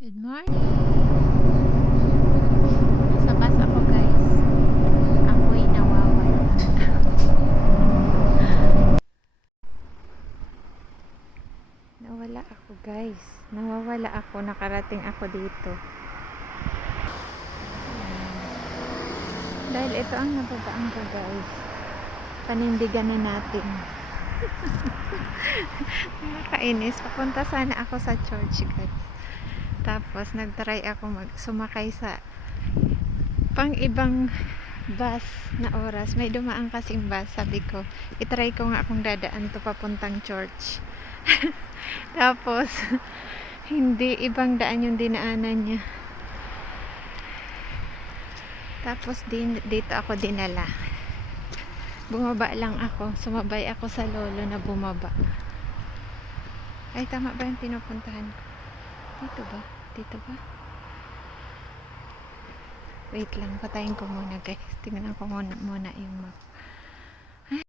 Good morning! Nasa bus ako guys. Ako'y nawawala. Nawala ako guys. Nawawala ako. Nakarating ako dito. Dahil ito ang nababaan ko guys. Panindigan na natin. Nakakainis. Papunta sana ako sa church guys. Tapos nagtry ako mag sumakay sa pang ibang bus na oras. May dumaan kasing bus. Sabi ko, itry ko nga kung dadaan to papuntang church. Tapos, hindi ibang daan yung dinaanan niya. Tapos din, dito ako dinala. Bumaba lang ako. Sumabay ako sa lolo na bumaba. Ay, tama ba yung pinupuntahan ko? Dito ba? Dito ba? Wait lang, patayin ko muna guys. Tingnan ko muna, muna yung map. Ay,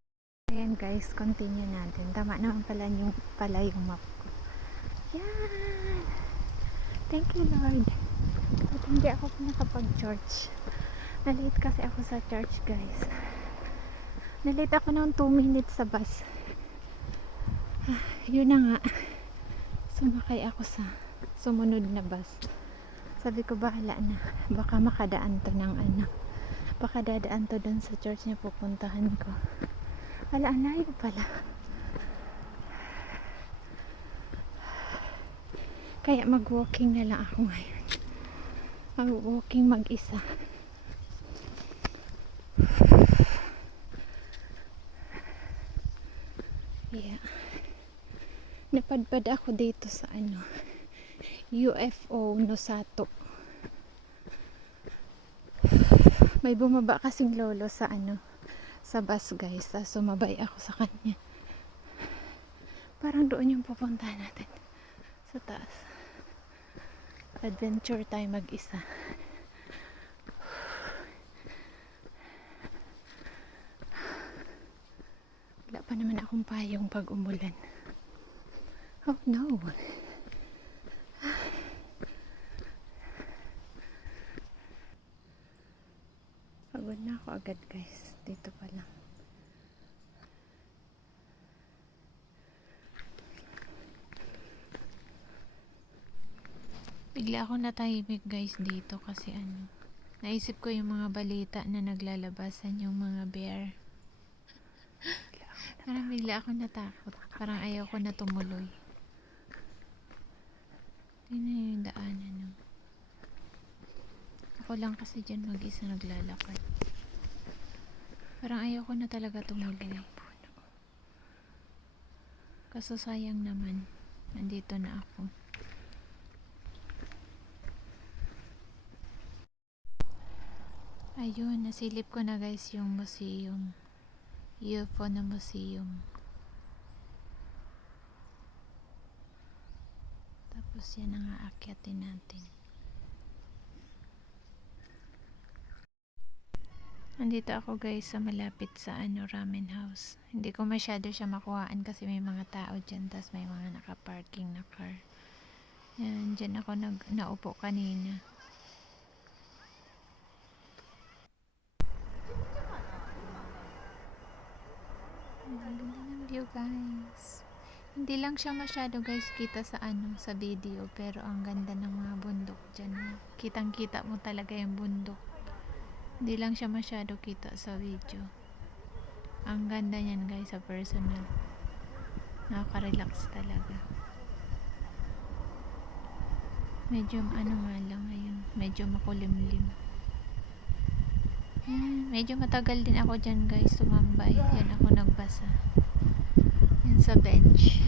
Ayan guys, continue natin. Tama naman pala yung, pala yung map ko. Yan! Thank you Lord. At hindi ako nakapag-church. Nalate kasi ako sa church guys. Nalate ako ng 2 minutes sa bus. Ah, yun na nga. Sumakay ako sa sumunod na bus. Sabi ko bahala na. Baka makadaan to ng ano. Baka dadaan to dun sa church na pupuntahan ko. Wala, ang layo pala. Kaya mag-walking na lang ako ngayon. Mag-walking mag-isa. Yeah. Napadpad ako dito sa ano. UFO Nosato. May bumaba kasing lolo sa ano sa bus guys. Tapos sumabay ako sa kanya. Parang doon yung pupunta natin. Sa taas. Adventure tayo mag-isa. Wala pa naman akong payong pag umulan. Oh no. Pagod na ako agad guys. Dito pa lang. Bigla ako natahimik guys dito kasi ano. Naisip ko yung mga balita na naglalabasan yung mga bear. Parang bigla ako natakot. Parang ayaw ko na tumuloy. Tingnan yung daanan. Ako lang kasi dyan mag-isa naglalakad. Parang ayaw ko na talaga tumuloy. Kaso sayang naman. Nandito na ako. Ayun, nasilip ko na guys yung museum. UFO na museum. Tapos yan ang aakyatin natin. Nandito ako guys sa malapit sa ano ramen house. Hindi ko masyado siya makuhaan kasi may mga tao dyan. Tapos may mga nakaparking na car. Yan, dyan ako nag, naupo kanina. View guys. Hindi lang siya masyado guys kita sa ano sa video pero ang ganda ng mga bundok diyan. Kitang kita mo talaga yung bundok. Hindi lang siya masyado kita sa video. Ang ganda niyan guys sa personal. Nakaka-relax talaga. Medyo ano nga lang ngayon. Medyo makulimlim. Yan, medyo matagal din ako dyan guys tumambay. Yan ako nagbasa. Yan sa bench.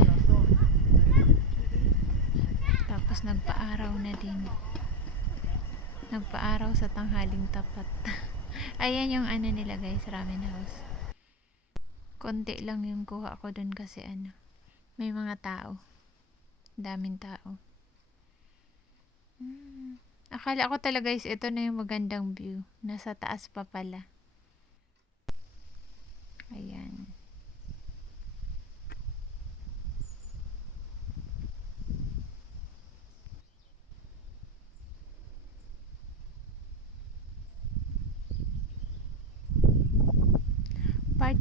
Tapos nagpaaraw na din. Nagpaaraw sa tanghaling tapat. Ayan yung ano nila guys, ramen house. Konti lang yung kuha ko dun kasi ano. May mga tao. Daming tao. Hmm. Akala ko talaga guys, ito na yung magandang view. Nasa taas pa pala. Ayan.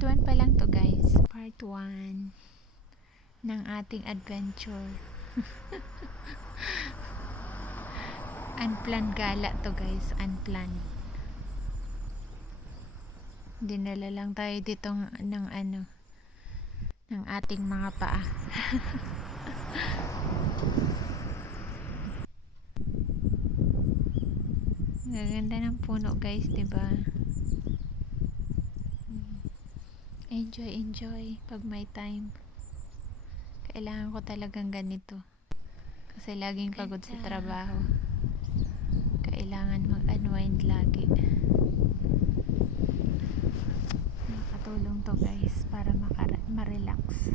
1 pa lang to guys. Part 1 ng ating adventure. Unplanned gala to guys. Unplanned. Dinala lang tayo dito ng, ng ano ng ating mga paa. Gaganda ng puno guys, 'di ba? Enjoy, enjoy pag may time. Kailangan ko talagang ganito. Kasi laging pagod sa trabaho. Kailangan mag-unwind lagi. Nakatulong to guys para makara- ma-relax.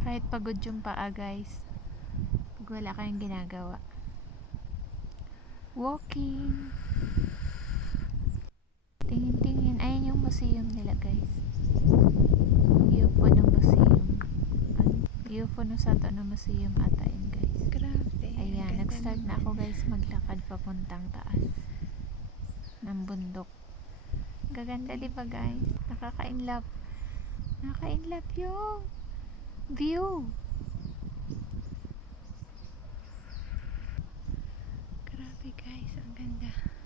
Kahit pagod yung paa guys. Pag wala kayong ginagawa. Walking. Tingin-tingin. Ayan yung museum nila guys. UFO ng museum. UFO no Sato na museum ata yun guys. Grabe. Ayan, ang ganda nag-start na ako guys maglakad papuntang taas ng bundok. Gaganda di ba guys? Nakaka-inlove. Nakaka-inlove yung view. Grabe guys, ang ganda.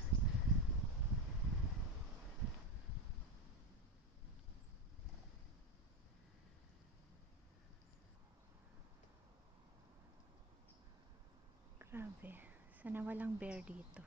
Grabe. Sana walang bear dito.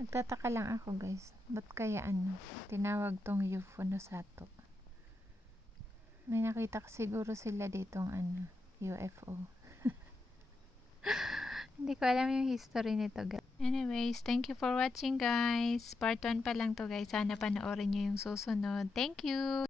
Nagtataka lang ako guys, ba't kaya ano, tinawag tong UFO na sato. May nakita siguro sila ditong ano, UFO. Hindi ko alam yung history nito guys. Anyways, thank you for watching guys. Part 1 pa lang to guys. Sana panoorin nyo yung susunod. Thank you!